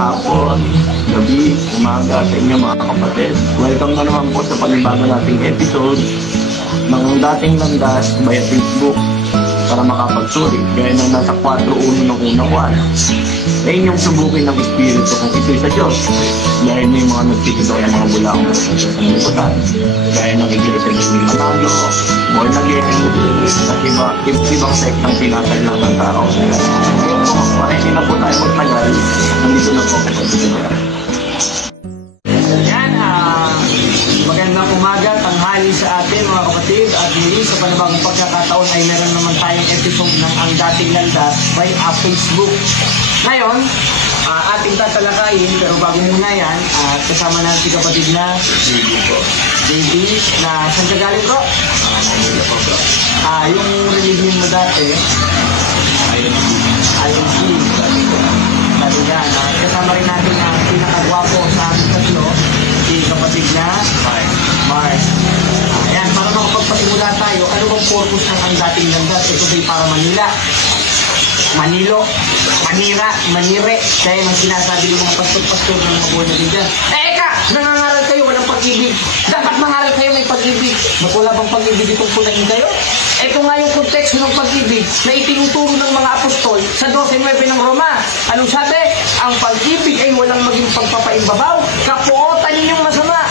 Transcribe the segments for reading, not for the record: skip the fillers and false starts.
hapon, gabi, umaga sa inyo mga kapatid. Welcome na naman po sa panibago nating episode ng Dating Landas via Facebook para makapagsulit gaya ng nasa 4.1 ng unang one. Ay inyong subukin ng Espiritu kung ito'y sa Diyos. Dahil may mga nagtitito ng mga bulang sa liputan. Gaya ng Iglesia ng Manalo, Born Again, at ibang sektang pinatay lang ng tao. Para hindi na po tayo magtagal, nandito na po ako sa Pilipinas. Yan, magandang umaga, tanghali sa atin mga kapatid. At muli sa panibagong pagkakataon ay meron naman tayong episode ng Ang Dating Landas by Facebook. Ngayon, ating tatalakayin, pero bago muna yan, kasama natin si kapatid na JB na saan ka galing bro? Manila po bro. Yung religion mo dati, INC. Dati yan. Kasama rin natin ang pinakagwapo sa aming tatlo, si kapatid na Mars. Ayan, para makapagpasimula tayo, ano bang purpose ng Ang Dating Landas? Ito ay para Manila. Manilo, Manira, Manire. Kaya yung sinasabi ng mga pastor-pastor ng mga buwan natin dyan. Eka! Nangangaral kayo, walang pag-ibig. Dapat mangaral kayo may pag-ibig. Ba't wala bang pag-ibig itong pulahin kayo? Ito nga yung konteksto ng pag-ibig na itinuturo ng mga apostol sa 12.9 ng Roma. Anong sabi? Ang pag-ibig ay walang maging pagpapaimbabaw. Kapuotan ninyong masama.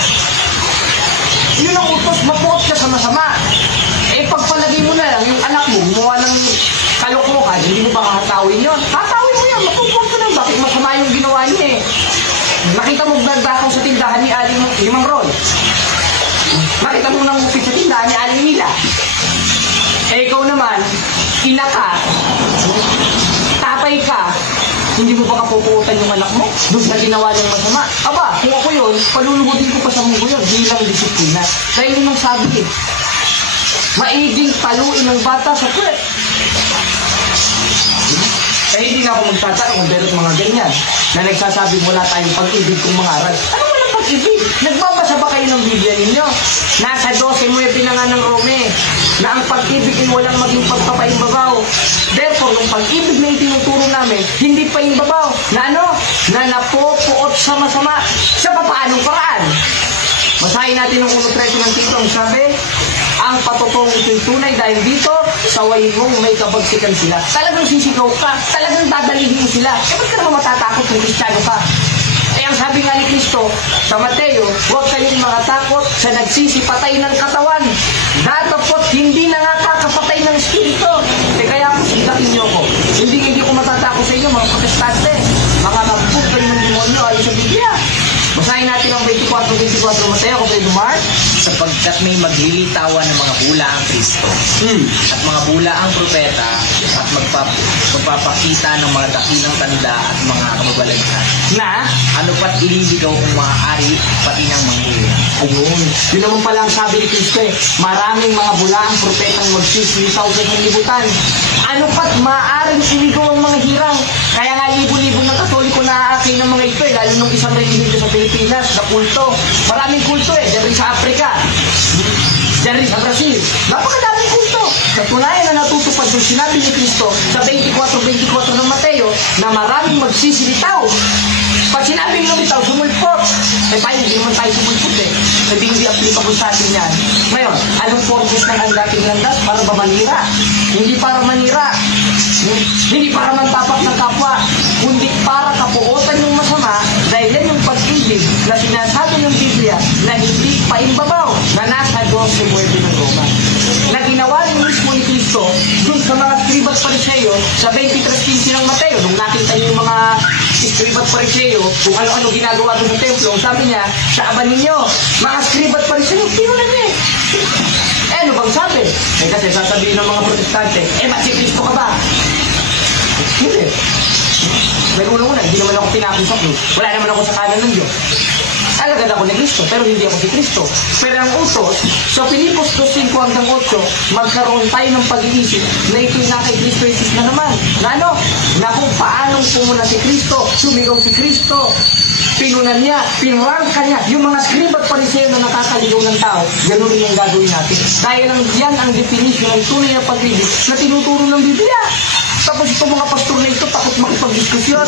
Yun ang utos, mapuot ka sa masama. Pagpalagay mo na lang, yung anak mo, gumawa ng kalok-lokan, hindi mo pa kahatawin yun. Hatawin mo yan, mapupuot ka lang. Bakit masama yung ginawa niya eh? Nakita mo nagdakaw sa tindahan ni Aling Limang Roy. Nakita mo nang upit sa tindahan ni Aling Mila. Ikaw naman, ina ka, tatay ka, hindi mo ba kapupuotan yung anak mo? Doon na ginawa niyang masama. Aba, kung ako yun, palulubudin ko pa sa mundo yun, bilang disiplina. Kaya yun ang sabi eh. Maiging paluin ng bata sa puwet. Hindi na ako magtatanong kung meron mga ganyan na nagsasabi wala tayong pag-ibig kung mangaral. Ano walang pag-ibig? Nagbabasa ba kayo ng Biblia ninyo? Nasa 12.9 na nga ng Rome na ang pag-ibig ay walang maging pagpapaimbabaw. Therefore, yung pag-ibig na itinuturo namin, hindi pa imbabaw. Na ano? Na napopuot sa masama. Sa papaanong paraan? Masahin natin ang 1.13 ng Tito. Ang sabi, ang patotong ito'y tunay dahil dito, sa way mong may kabagsikan sila. Talagang sisigaw ka, talagang dadalihin mo sila. Ba't ka naman matatakot kung Kristiyano ka? Ang sabi nga ni Kristo sa Mateo, huwag kayong makatakot sa nagsisipatay ng katawan. Datapot hindi na nga kakapatay ng espiritu. Kaya ako, sitakin niyo ko. Hindi ko matatakot sa inyo, mga protestante. Mga nabukod kayo ng demonyo ayon sa Biblia. Basahin natin ang 24 Mateo, kapatid Mark. Sapagkat may maglilitawan ng mga bula ang Kristo at mga bula ang propeta at magpapakita ng mga dakilang tanda at mga kababalaghan Na? ano pat ililigaw ang mga ari pati ng mga hirang. Ayun. Yun naman pala ang sabi ni Kristo eh. Maraming mga bula ang propetang magsisilisaw sa sanlibutan. Ano pat maaaring iligaw ang mga hirang. Kaya nga libo-libo ng Katoliko na aakay ng mga ito eh. Lalo nung isang relihiyon sa Pilipinas, na kulto. Maraming kulto eh. Diyan rin sa Africa. Diyan rin sa Brazil. Napakadaming kulto. Sa tunayan na natutupad yung sinabi ni Kristo sa 24 ng Mateo na maraming magsisilitaw. Pag sinabing lumitaw, sumulpot. Tayo, hindi naman tayo sumulpot eh. Hindi applicable sa atin yan. Ngayon, anong purpose ng Ang Dating Landas? Para ba manira? Hindi para manira. Hindi para mantapak ng kapwa. Kundi para kapuotan yung masama dahil yan yung pag-ibig na sinasabi ng Biblia na hindi paimbabaw na nasa 12.9 ng Roma. Na ginawa rin mismo ni Kristo dun sa mga scribat pariseo sa 23.15 ng Mateo. Nung nakita niyo yung mga scribat pariseo kung ano-ano ginagawa doon sa templo, sabi niya, saaban ninyo, mga scribat pariseo, pinunan niya eh. Ano bang sabi? Kasi sasabihin ng mga protestante, ba't si Kristo ka ba? Hindi. Pero una-una, hindi naman ako pinakusap. Wala naman ako sa kanan ng Diyos. Alagad ako ni Kristo, pero hindi ako si Kristo. Pero ang utos, sa Filipos 2:5 hanggang 8, magkaroon tayo ng pag-iisip na ito'y na kay Kristo Jesus na naman. Na ano? Na kung paanong pumuna si Kristo, sumigaw si Kristo, pinunan niya, pinrangka niya, yung mga scribat pariseo na nakakaligaw ng tao, ganoon rin ang gagawin natin. Dahil lang yan ang definition ng tunay na pag-ibig na tinuturo ng Biblia. Tapos itong mga pastor na ito, takot makipag-diskusyon.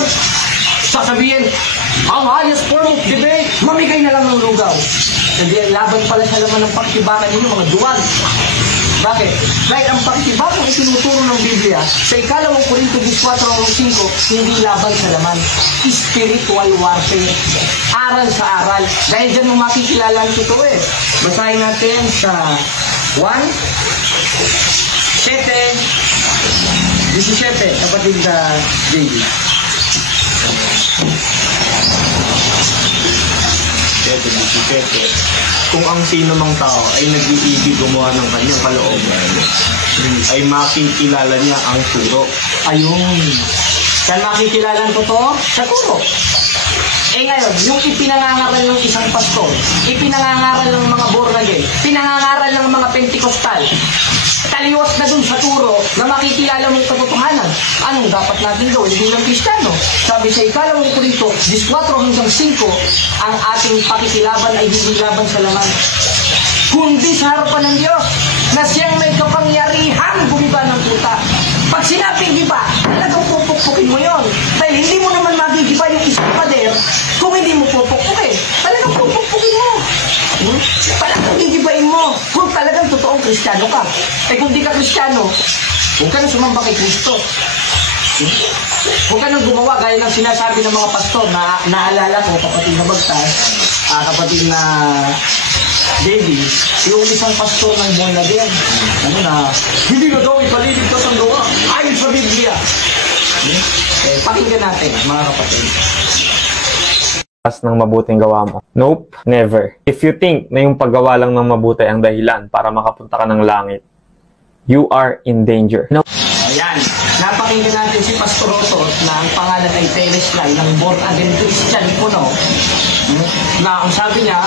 sasabihin, ang highest form of debate, mamigay na lang ng lugaw. Hindi, laban pala sa laman ng pakikibakan ninyo, mga duwag. Bakit? Dahil ang pakikibakang itinuturo ng Biblia sa ikalawang Korinto 14:5, hindi laban sa laman. Spiritual warfare. Aral sa aral. Dahil dyan mo makikilala ang totoo eh. Basahin natin sa 1:17, kapatid na JD. 17. Kung ang sino mang tao ay nag-iibig gumawa ng kanyang kalooban, ay makikilala niya ang turo. Ayun. Saan makikilala ang totoo? Sa turo. Eh ngayon, yung ipinangangaral ng isang pastor, ipinangangaral ng mga born again, pinangangaral ng mga Pentecostal, taliwas na dun sa turo na makikilala mong katotohanan. Anong dapat natin gawin bilang Kristiyano? Sabi sa ikalawang Korinto 14:5, ang ating pakikilaban ay hindi laban sa laman, kundi sa harapan ng Diyos na siyang may kapangyarihan gumiba ng puta. Pag sinabing giba, talagang pupukpukin mo yon. Dahil hindi mo naman magigiba yung isang pader kung hindi mo pupukpukin. Talagang pupukpukin mo. Talagang gigibain mo kung talagang totoong Kristiyano ka. Eh kung di ka Kristiyano, huwag ka na sumamba kay Kristo. Huwag ka nang gumawa gaya ng sinasabi ng mga pastor na naalala ko, kapatid na Bagtas, kapatid na David, yung isang pastor ng born again, hindi na daw ipaliligtas ang gawa ayon sa Biblia. Pakinggan natin, mga kapatid. Ng mabuting gawa mo. Nope, never. If you think na yung paggawa lang ng mabuti ang dahilan para makapunta ka ng langit, you are in danger. No. Ayan, napakinggan natin si Pastor Otto na ang pangalan ay Teres Lai ng born again Christian Puno. Na ang sabi niya,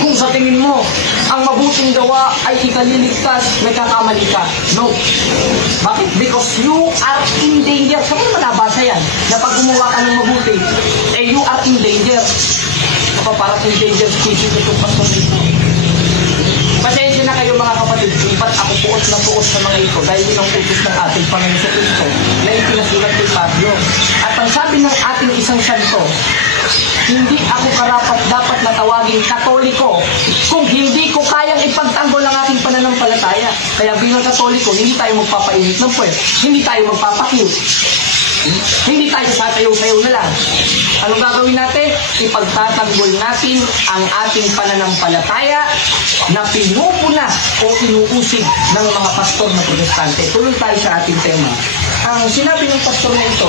kung sa tingin mo ang mabuting gawa ay ikaliligtas, nagkakamali ka. No. Bakit? Because you are in danger. Saan mo nabasa yan? Na pag gumawa ka ng mabuti, eh you are in danger. Ako parang in danger species itong pastor dito. Pasensya na kayo mga kapatid, ba't ako puot na puot sa mga ito dahil yun ang utos ng ating Panginoon sa Kristo na ipinasulat kay Pablo. At ang sabi ng ating isang santo, hindi ako karapat-dapat na tawaging Katoliko kung hindi ko kayang ipagtanggol ang ating pananampalataya. Kaya bilang Katoliko, hindi tayo magpapainit ng puwet, hindi tayo magpapakiw, hindi tayo sasayaw-sayaw na lang. Anong gagawin natin? Ipagtatanggol natin ang ating pananampalataya na pinupuna o inuusig ng mga pastor na protestante. Tuloy tayo sa ating tema. Ang sinabi ng pastor na ito,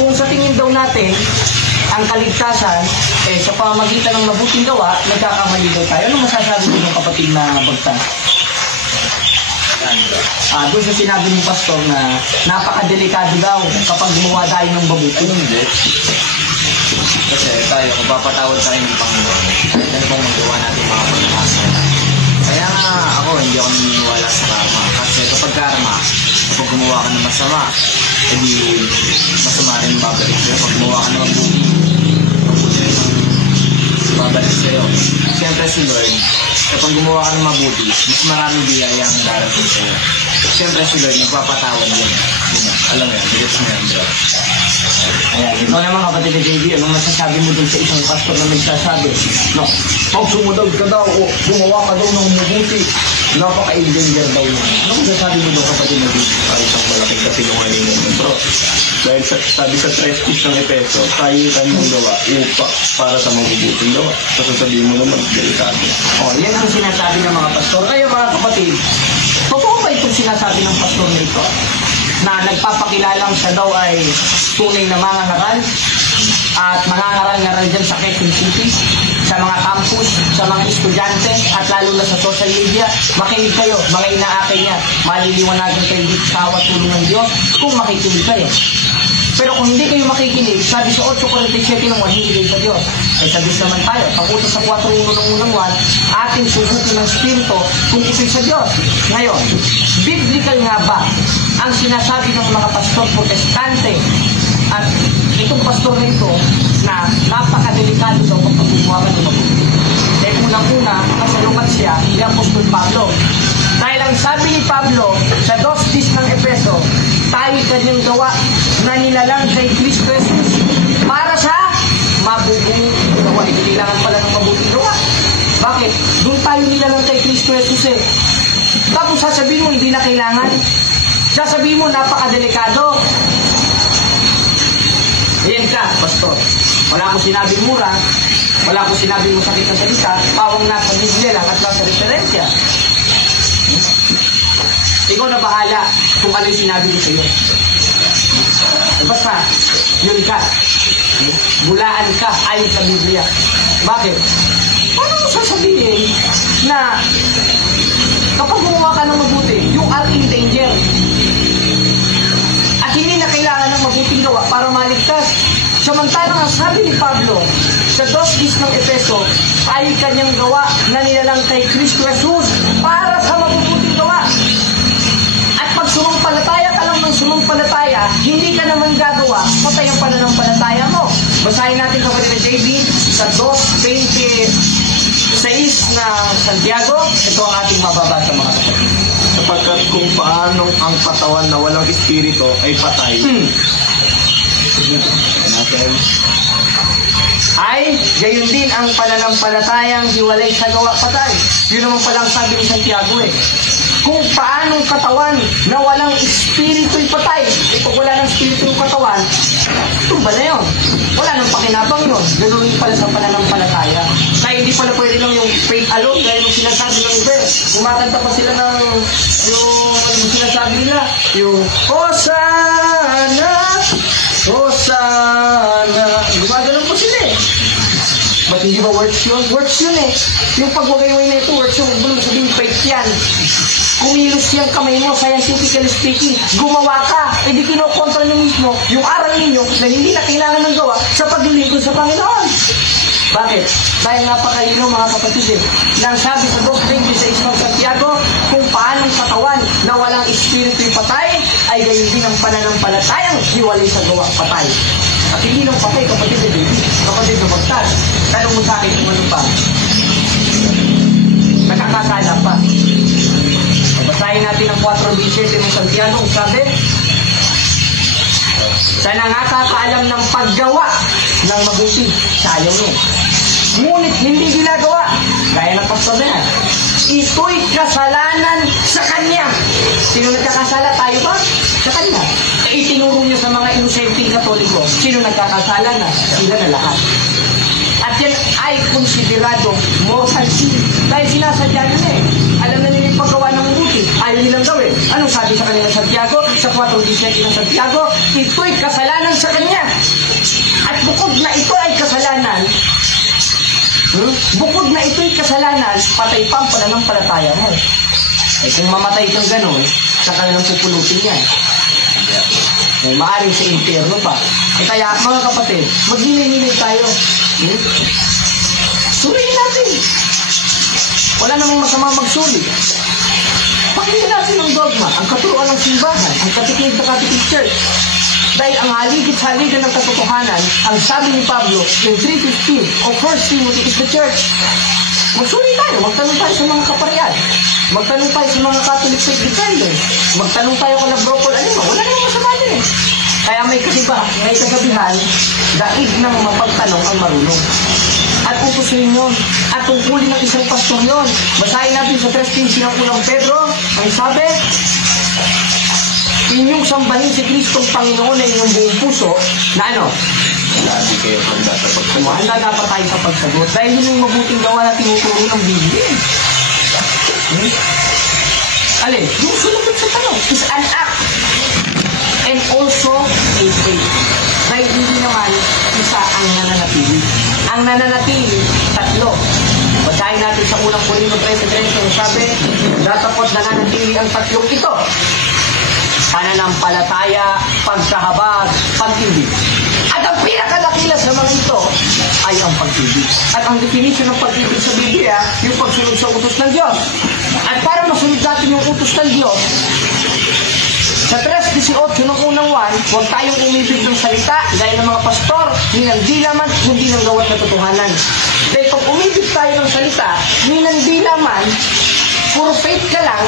kung sa tingin daw natin, ang kaligtasan, sa pamamagitan ng mabuting gawa, nagkakamali daw tayo. Anong masasabi ko ng kapatid na Bagtas? Doon sa sinabi ng pastor na napakadelikado daw kapag gumawa tayo ng mabuti. Hindi. Kasi tayo, kung papatawad tayo ng Panginoon, ano pong magawa natin mga pagkakasa. Kaya nga ako, hindi ako naniniwala sa karma. Kasi kapag karma, kapag gumawa ka ng masama, edi masama rin babalik sa'yo. Pag gumawa ka ng mabuti, mabuti rin babalik sa'yo. Siyempre si Lord, kapag gumawa ka ng mabuti, mas maraming biyaya ang darating sa'yo. Siyempre si Lord, nagpapatawad yun. Alam mo yan, bilis mo yan, bro. Ayan, ikaw naman kapatid na JD, anong masasabi mo dun sa isang pastor na nagsasabi, no, pag sumunod ka daw o gumawa ka daw ng mabuti, napaka-endanger daw yun. Ano masasabi mo dun kapatid na JD? Ay, isang malaking kasinungalingan ng bro. Dahil sabi sa 3 ng Epeso, tayo kanyang gawa upa para sa mabubuting gawa. So sasabihin mo naman, delikado. Yan ang sinasabi ng mga pastor. Kaya mga kapatid, totoo ba itong sinasabi ng pastor na ito? Na nagpapakilalang siya daw ay tunay na mangangaral at mangangaral-ngaral dyan sa Quezon City, sa mga campus, sa mga estudyante at lalo na sa social media. Makinig kayo, mga inaakay niya, maliliwanagan kayo dito sa awat tulong ng Diyos kung makikinig kayo. Pero kung hindi kayo makikinig, sabi sa 8:47 ng 1, hindi kayo sa Diyos. Ay sabi naman tayo, pag-utos sa 4:1 ng unang 1, ating subukin ng Espiritu kung ito'y sa Diyos. Ngayon, biblical nga ba ang sinasabi ng mga pastor protestante at itong pastor na ito na napakadelikado daw kapag gumawa ng mabuti? Dahil unang-una, kasalukat siya ni Apostol Pablo. Dahil ang sabi ni Pablo sa 2:10 ng Epeso, tayo kanyang gawa na nilalang kay Kristo Jesus para sa mabubuting gawa. Hindi kailangan pala ng mabuting gawa. Bakit? Doon tayo nilalang kay Kristo Jesus eh. Tapos sasabihin mo, hindi na kailangan. Sasabihin mo, napakadelikado. Ayan ka, pastor. Wala akong sinabing mura. Wala akong sinabing masakit na salita. Pawang nasa Biblia lang at nasa referensya. Ikaw na bahala kung ano yung sinabi ko sa iyo. Basta, yun ka. Bulaan ka ayon sa Biblia. Bakit? Paano mo sasabihin na kapag gumawa ka ng mabuti, you are in danger? At hindi na kailangan ng mabuting gawa para maligtas. Samantalang ang sabi ni Pablo sa 2:10 ng Efeso, ay kanyang gawa na nilalang kay Kristo Jesus para sa mabubuting gawa. At pag sumampalataya ka lang ng sumampalataya, hindi ka naman gagawa, patay ang pananampalataya mo. Basahin natin kapatid na JB sa 2:26 na Santiago. Ito ang ating mababasa mga kapatid. Sapagkat kung paano ang katawan na walang espiritu ay patay, ay gayon din ang pananampalatayang hiwalay sa gawa patay. Yun naman palang sabi ni Santiago eh. Kung paanong katawan na walang espiritu'y patay. Pag wala ng espiritu yung katawan, tumba na yun. Wala nang pakinabang yun. Ganun din pala sa pananampalataya. Kaya hindi pala pwede lang yung faith alone, gaya yung sinasabi ng iba. Kumakanta pa sila ng yung sinasabi nila, yung Hosanna, Hosanna. Gumagano'n po sila eh. Ba't hindi ba works yun? Works yun eh. Yung pagwagayway na ito, works yun. Huwag mo sabihin faith yan. Kumilos yung kamay mo, scientifically speaking, gumawa ka, di kinokontra nyo mismo yung aral ninyo na hindi na kailangan ng gawa sa paglilingkod sa Panginoon. Bakit? Dahil napakalino mga kapatid eh, nang sabi sa 2:26 ng Santiago, kung paanong katawan na walang espiritu'y patay, ay gayon din ang pananampalatayang hiwalay sa gawa patay. At hindi ng patay, kapatid na baby, kapatid na magtas. Tanong mo sa akin kung ano pa. Nakakasala pa. Basahin natin ang 4:17 ng Santiago, sabi, sa nakakaalam ng paggawa ng mabuti, sayang mo. Ngunit hindi ginagawa, gaya ng pastor na yan, ito'y kasalanan sa kanya. Sino nagkakasala? Tayo ba? Sa kanya. Itinuro niya sa mga inosenteng Katoliko, sino nagkakasala na? Sila na lahat. At yan ay konsiderado mortal sin. Dahil sinasadya nila eh. Alam na nila yung paggawa ng mabuti. Ayaw nilang gawin. Anong sabi sa kanila Santiago? Sa 4:17 ng Santiago, ito'y kasalanan sa kanya. At bukod na ito ay kasalanan, patay pa ang pananampalataya mo. Eh kung mamatay kang ganun, saka na lang pupulutin yan. May maaaring sa impyerno pa. Eh kaya mga kapatid, maghimay-himay tayo. Suriin natin. Wala namang masama magsuri. Pakinggan natin ang dogma, ang katuruan ng simbahan, ang katikinig na Catholic Church. Dahil ang haligit-haligan ng katotohanan, ang sabi ni Pablo, in 3:15 of 1 Timothy is the church. Magsuri tayo, magtanong tayo sa mga kaparian, magtanong tayo sa mga Catholic faith defenders, magtanong tayo kung nabrokol, wala namang masama din eh. Kaya may kasabihan, daig ng mapagtanong ang marunong. At utusin yun. At tungkulin ng isang pastor yun. Basahin natin sa 3:15 ng unang Pedro. Ang sabi, inyong sambahin si Kristong Panginoon na inyong buong puso, na ano? lagi kayo handa sa pagsagot. Handa dapat tayo sa pagsagot. Dahil yun yung mabuting gawa na tinuturo ng Biblia. Alin? Yung sulutot sa tanong is an act and also a faith. Dahil hindi naman isa ang nananatili. Ang nananatili, tatlo. Basahin natin sa unang Korinto 13:13, sabi, datapot nananatili ang tatlong ito: pananampalataya, pagsahabag, pag-ibig. At ang pinakalakila sa mga ito ay ang pag-ibig. At ang definition ng pag-ibig sa Biblia, yung pagsunod sa utos ng Diyos. At para masunod natin yung utos ng Diyos, sa 3:18 ng unang 1, huwag tayong umibig ng salita gaya ng mga pastor, hindi naman, kundi ng gawat na totohanan. Dahil pag umibig tayo ng salita, hindi naman, puro faith ka lang,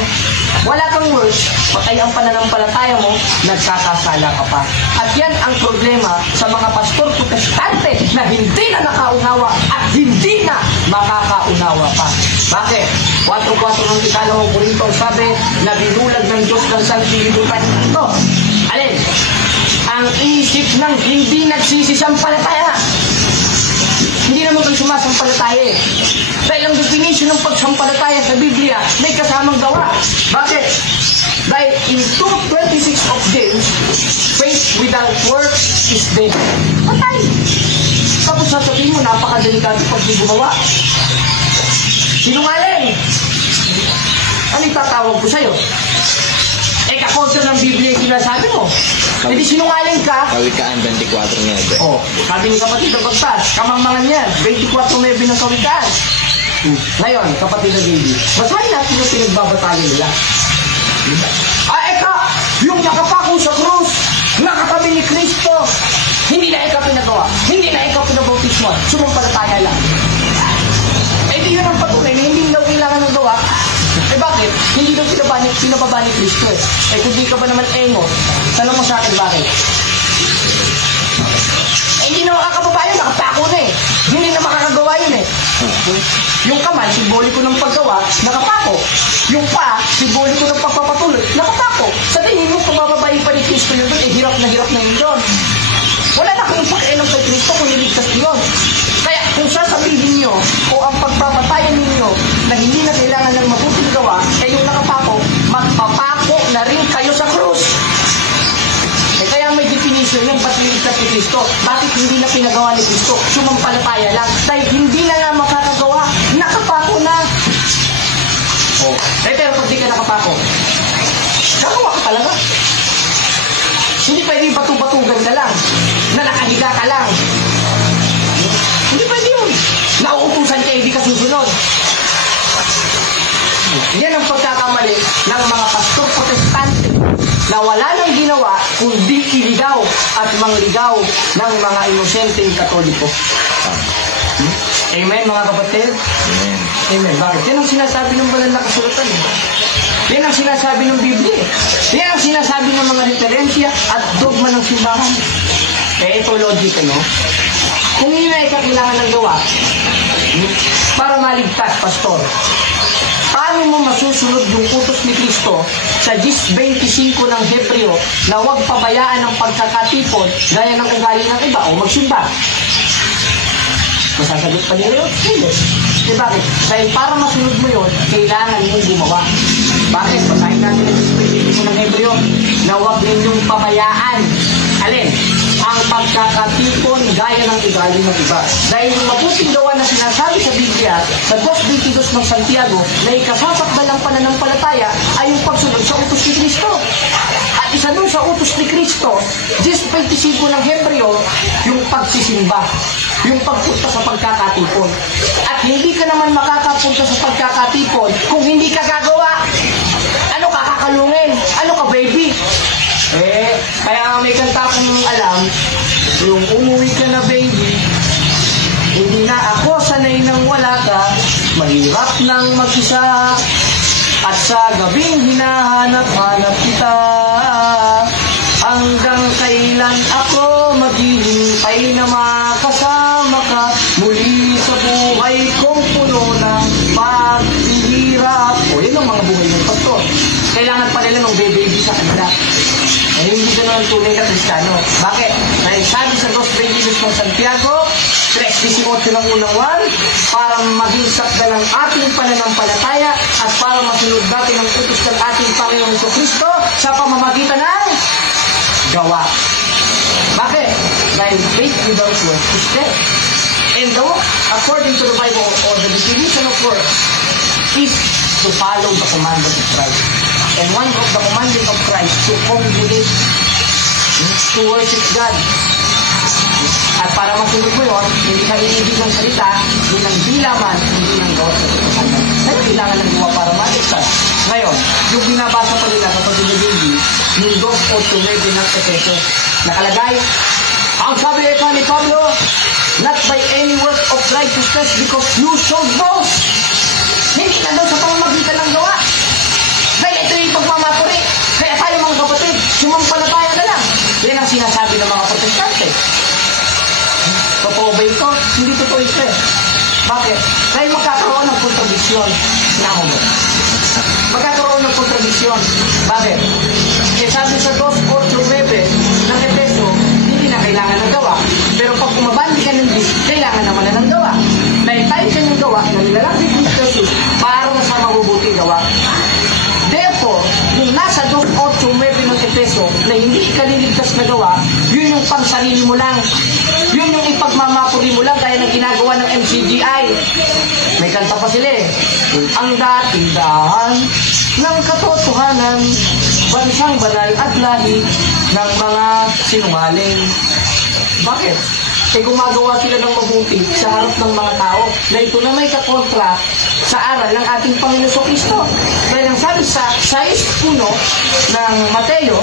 wala kang works, patay ang pananampalataya mo, nagkakasala ka pa. At yan ang problema sa mga pastor protestante na hindi na nakaunawa at hindi na makakaunawa pa. Bakit? 4:4 ng ikalawang Korinto sabi na binulag ng Diyos ng sanlibutan ito. Alin? Ang isip ng hindi nagsisisampalataya. Hindi naman kayo sumasampalataya eh. Dahil ang definition ng pagsampalataya sa Biblia may kasamang gawa. Bakit? Dahil in 2:26 of James, faith without works is dead. Patay. Tapos sasabihin mo, napakadelikado pag di gumawa. Sinungaling. Ano itatawag ko sa'yo? Kakontra ng Biblia yung sinasabi mo. Hindi sinungaling ka. Kawikaan 24:9. Oh, sabi ni kapatid ng Bagtas, kamangmangan yan. 24:9 ng kawikaan. Ngayon, kapatid ng Biblia, basahin natin yung pinagbabatayan nila. Yung nakapako sa krus, nakatabi ni Kristo, hindi na ikaw pinagawa, hindi na ikaw pinabautismo, sumampalataya lang. Di yun ang patunay na hindi daw kailangan ng gawa. Bakit? Hindi daw pinababa ni Kristo eh. Kung di ka ba naman engot, tanong mo sa akin bakit? Hindi na makakababa yun, nakapako na eh. Hindi na makakagawa yun eh. Yung kamay, simboliko ng paggawa, nakapako. Yung pa, simboliko ng pagpapatuloy, nakapako. Sa tingin mo, kung mababayin pa ni Kristo yun doon, hirap na yun doon. Wala na kung pakialam kay Kristo kung niligtas yun. Kaya kung sasabihin nyo o ang pagpapatayan ninyo na hindi na kailangan ng mabuting gawa, yung nakapako, magpapako na rin kayo sa krus. Kaya may definition yan, ba't niligtas ni Kristo? Bakit hindi na pinagawa ni Kristo? Sumampalataya lang. Dahil hindi na nga makakagawa, nakapako na. Pero pag di ka nakapako, gagawa ka talaga. Hindi pwede batu-batugan ka lang, na nakahiga ka lang. Hindi pwede yun. Nauutusan ka, hindi ka susunod. Yan ang pagkakamali ng mga pastor protestante na wala nang ginawa kundi iligaw at mangligaw ng mga inosenteng Katoliko. Amen, mga kapatid? Amen. Amen. Bakit? Yan ang sinasabi ng banal na kasulatan. Yan ang sinasabi ng Biblia. Yan ang sinasabi ng mga referensya at dogma ng simbahan. Kaya ito logic, no? Kung hindi na kailangan ng gawa para maligtas, pastor, paano mo masusunod yung utos ni Kristo sa 10:25 ng Hebreo na huwag pabayaan ang pagkakatipon gaya ng ugali ng iba o magsimba? Masasagot pa nila yun? Hindi. Bakit? Dahil para masunod mo yun, kailangan mong gumawa. Bakit? Basahin natin ang 10:25 ng Hebreo na huwag ninyong pabayaan. Alin? Ang pagkakatipon gaya ng ugali ng iba. Dahil yung mabuting gawa na sinasabi sa Biblia, sa 2:22 ng Santiago, na ikasasakdal ang pananampalataya ay yung pagsunod sa utos ni Kristo. At isa dun sa utos ni Kristo, 10:25 ng Hebreo, yung pagsisimba, yung pagpunta sa pagkakatipon. At hindi ka naman makakapunta sa pagkakatipon kung hindi ka gagawa. Ano ka kakalungin? Ano ka, baby? Kaya may kanta akong alam, yung umuwi ka na, baby, hindi na ako sanay nang wala ka, mahirap nang mag-isa, at sa gabing hinahanap-hanap kita, hanggang kailan ako maghihintay na makasama ka, muli sa buhay kong puno ng paghihirap. Yan ang mga buhay ng pastor. Kailangan pa nila ng baby sa kanila. Hindi ka naman tunay na Kristiyano. Bakit? Dahil sabi sa 2:22 ng Santiago, 3:18 ng unang 1, para maging sakdal ang ating pananampalataya at para masunod natin ang utos ng ating Panginoong Jesucristo sa pamamagitan ng gawa. Bakit? Dahil faith without works is dead. And the work, according to the Bible, or the definition of work, is to follow the commandments of Christ. And one of the commandments of Christ to congregate, to worship God. At para masunod mo yun, hindi ka iibig ng salita, hindi ng dilaman, hindi ng gawa sa pagkakas. Kaya kailangan ng gawa para maligtas. Ngayon, yung binabasa pa nila sa pag-ibig, yung 2:8 ng Efeso, nakalagay, ang sabi ni Pablo, not by any work of righteousness because you shall boast. Hindi na daw sa pamamagitan ng gawa. Dahil ito yung sumampalataya ka lang. Yan ang sinasabi ng mga protestante. Totoo ba ito? Hindi totoo ito eh. Bakit? Dahil magkakaroon ng kontradisyon. Sinama mo. Magkakaroon ng kontradisyon. Bakit? Eh sabi sa 2:8-9 ng Efeso, hindi na kailangan ng gawa. Pero pag kumabandi ka ng Diyos, kailangan naman na ng gawa. Dahil tayo sa ng gawa, na nilalapit ng Jesus, para sa mabubuting gawa. Therefore, yung nasa 2:8-9 ng Efeso na hindi ikaliligtas na gawa, yun yung pangsarili mo lang. Yun yung ipagmamapuri mo lang gaya ng ginagawa ng MCGI. May kanta pa sila eh. Ang dating daan ng katotohanan, bansang banal at lahi ng mga sinungaling. Bakit? Eh gumagawa sila ng mabuti sa harap ng mga tao na ito na may kakontra sa aral ng ating Panginoon Kristo. Kaya ang sabi sa 6:1 ng Mateo,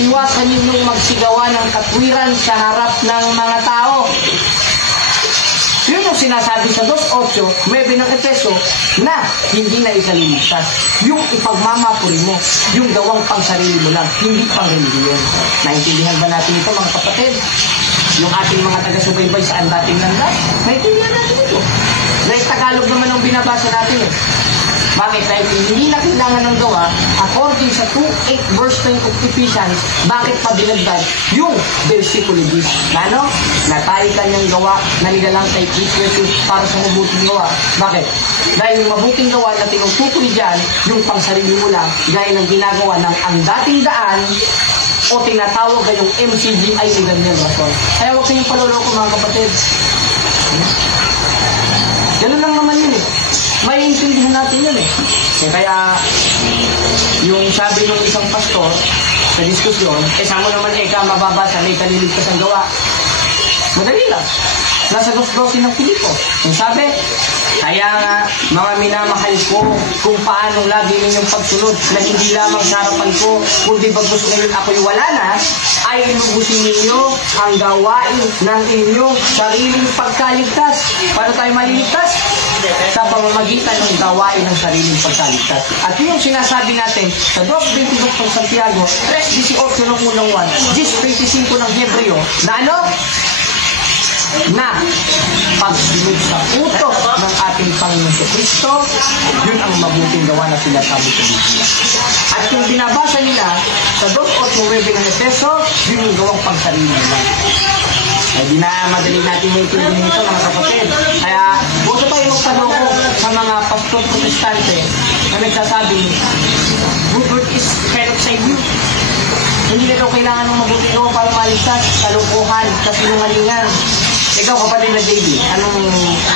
iwasan ninyong magsigawa ng katwiran sa harap ng mga tao. Yun yung sinasabi sa 2:8-9 ng Efeso na hindi na ikaliligtas. Yung ipagmamapuri mo, yung gawang pang sarili mo lang, hindi pang relihiyon. Naintindihan ba natin ito mga kapatid? Yung ating mga taga-subaybay sa dating landas, naintindihan natin ito. Dahil Tagalog naman ang binabasa natin eh. Bakit? Dahil hindi na kailangan ng gawa, according sa 2:8 verse 10 of Ephesians, bakit pa dinagdag yung versikulo 10? Na ano? Na tayo kanyang gawa, na nilalang kay Kristo Jesus para sa mabuting gawa. Bakit? Dahil yung mabuting gawa na tinutukoy dyan, yung pangsarili mo lang, gaya ng ginagawa ng ang dating daan, o tinatawag kayong MCGI ni Daniel Rason. Kaya huwag kayong paluloko mga kapatid. Ganun lang naman yun eh. May intindihan natin yun eh. Kaya, yung sabi ng isang pastor sa diskusyon, saan mo naman mababasa, may kaliligtas ang gawa. Madali lang. Nasa 2:12 ng Filipo. Yung sabi, kaya nga, mga minamahal ko, kung paanong lagi ninyong pagsunod na hindi lamang sa harapan ko, kundi bagos ngayon ako'y wala na, ay ilubusin ninyo ang gawain ng inyong sariling pagkaligtas. Paano tayo maliligtas? Sa pamamagitan ng gawain ng sariling pagkaligtas. At yun yung sinasabi natin sa 2:22 ng Santiago, 3:18 ng unang 1, 10:25 ng Hebreo, na ano? Na pagsunod sa utos ng ating Panginoon Kristo, yun ang mabuting gawa na sinasabi sa Biblia. At kung binabasa nila sa 2:8-9 ng Efeso, yun yung gawang pagsarili nila. Ay di na madali natin may tinigin nito mga kapatid. Kaya huwag tayo magpanoko sa mga pastor protestante na nagsasabi, good work is cannot save you. Hindi na daw kailangan ng mabuting gawa para maligtas, kalukuhan, kasinungalingan. Ikaw kapatid na JB, anong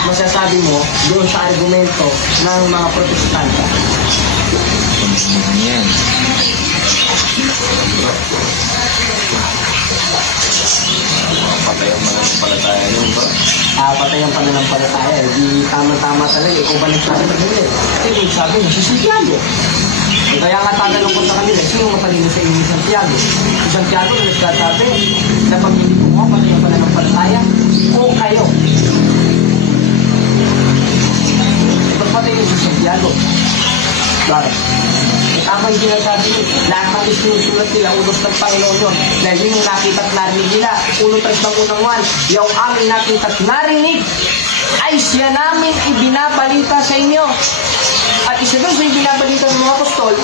masasabi mo doon sa argumento ng mga protestante? Yan. Patay ang mananampalataya yun ba? Patay ang pananampalataya. Di tama-tama talaga. Ikaw ba nagsasabi nila? Kasi yung sabi mo, si Santiago. Kaya nga tatanong ko sa kanila, sino matalino sa inyo Santiago? Si Santiago na nagsasabi na pag hindi ko mo, patay ang pananampalataya o kayo. Ito patay yung si Santiago. Bakit? Tama yung sinasabi nyo. Lahat ng isinusulat nila, ulos ng Panginoon yun. Dahil yun yung nakita at narinig nila. 1:3 ng unang 1, yung aming nakita at narinig ay siya namin ibinabalita sa inyo. At isa doon sa ibinabalita ng mga apostol,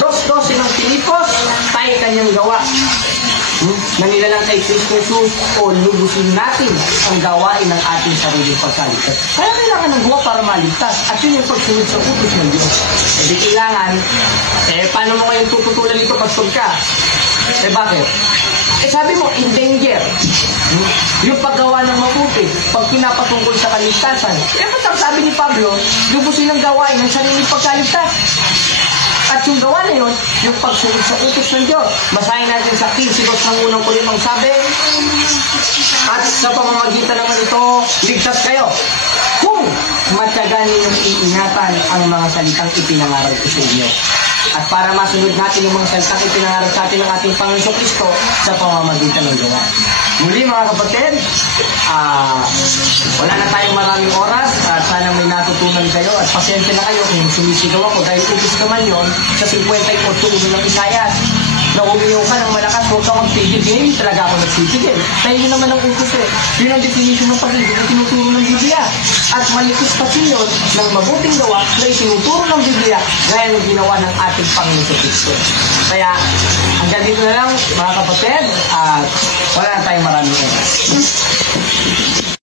2:12 ng Filipos, tayo kanyang gawa. Na nilalang kay Kristo Jesus o lubusin natin ang gawain ng ating sariling pagkaligtas. Kaya kailangan ng gawa para maligtas. At yun yung pagsunod sa utos ng Diyos. Eh di kailangan, paano mo kayong tututulan ito pag ka? Bakit? Sabi mo, in danger. Yung paggawa ng mabuti, pag pinapatungkol sa kaligtasan. Ba't ang sabi ni Pablo, lubusin ang gawain ng sariling pagkaligtas? At yung gawa na yun, yung pagsunod sa utos ng Diyos. Basahin natin sa 15 ng unang Korintong sabi, at sa pamamagitan naman ito, ligtas kayo. Kung matyagan ninyong iingatan ang mga salitang ipinangaral ko sa inyo. At para masunod natin yung mga salitang ipinangaral sa atin ng ating Panginoon Kristo sa pamamagitan ng gawa. Muli mga kapatid, wala na tayong maraming oras at sana may natutunan kayo at pasensya na kayo kung sumisigaw ako dahil utos naman yon sa 58:1 ng Isaias. na umiyaw ka ng malakas, huwag kang magpigil. Ngayon talaga ako nagpipigil. Kaya yun naman ang utos eh. Yun ang definition ng pag-ibig na tinuturo ng Biblia. At malikus pa yun ng mabuting gawa na itinuturo ng Biblia gaya ng ginawa ng ating Panginoon sa Kristo. Kaya hanggang dito na lang mga kapatid at wala na tayong maraming oras.